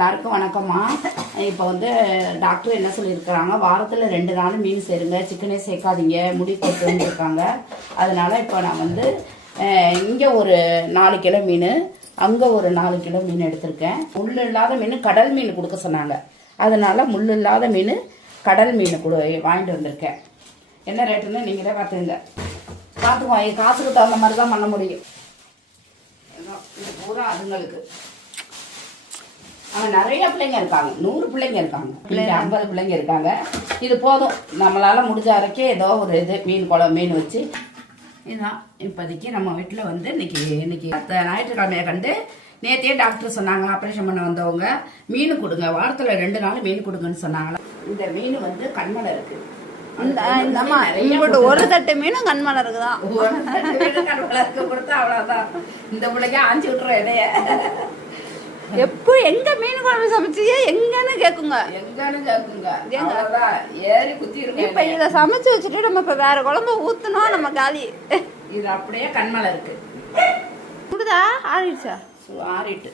எல்லாருக்கும் வணக்கம்மா. இப்போ வந்து டாக்டர் என்ன சொல்லியிருக்கிறாங்க, வாரத்தில் 2 நாள் மீன் சேருங்க, சிக்கனே சேர்க்காதீங்க, முடி கொட்டுன்னு இருக்காங்க. அதனால இப்போ நான் வந்து இங்கே ஒரு 4 கிலோ மீன், அங்கே ஒரு 4 கிலோ மீன் எடுத்திருக்கேன். முள் இல்லாத மீன் கடல் மீன் கொடுக்க சொன்னாங்க. அதனால முள் இல்லாத மீன் கடல் மீன் வாங்கிட்டு வந்திருக்கேன். என்ன ரேட்டுன்னு நீங்களே பார்த்துங்க. பார்த்துக்குவோம், காசுக்கு தகுந்த மாதிரி தான் பண்ண முடியும். இது பூரா அதுங்களுக்கு. ஆனால் நிறைய பிள்ளைங்க இருக்காங்க, 100 பிள்ளைங்க இருக்காங்க, 50 பிள்ளைங்க இருக்காங்க. இது போதும், நம்மளால முடிஞ்ச வரைக்கும் ஏதோ ஒரு இது மீன் வச்சு. இதுதான் இப்போதைக்கு நம்ம வீட்டில் வந்து இன்னைக்கு ஞாயிற்றுக்கிழமையை கண்டு நேற்றே டாக்டர் சொன்னாங்க, ஆப்ரேஷன் பண்ண வந்தவங்க மீன் கொடுங்க, வாரத்தில் 2 நாள் மீன் கொடுங்கன்னு சொன்னாங்களா. இந்த மீன் வந்து கண்மலை இருக்கு. ஒரு தட்டு மீனும் கண்மலை இருக்குதான். கண்மலை இருக்க கொடுத்தா அவ்வளோதான். இந்த பிள்ளைங்க ஆஞ்சி விட்டுறோம் இடைய. எப்போ எங்க மீன் குழம்பு சமைச்சியே எங்கன்னு கேக்குங்க. ஏறி குத்தி இருக்கு. இப்ப இத சமைச்சு வச்சுட்டு நம்ம இப்ப வேற குழம்பு ஊத்தணும், நம்ம காலி. இது அப்படியே கண்மலை இருக்கு. குடுதா ஆறிடுச்சா? ஆறிட்டு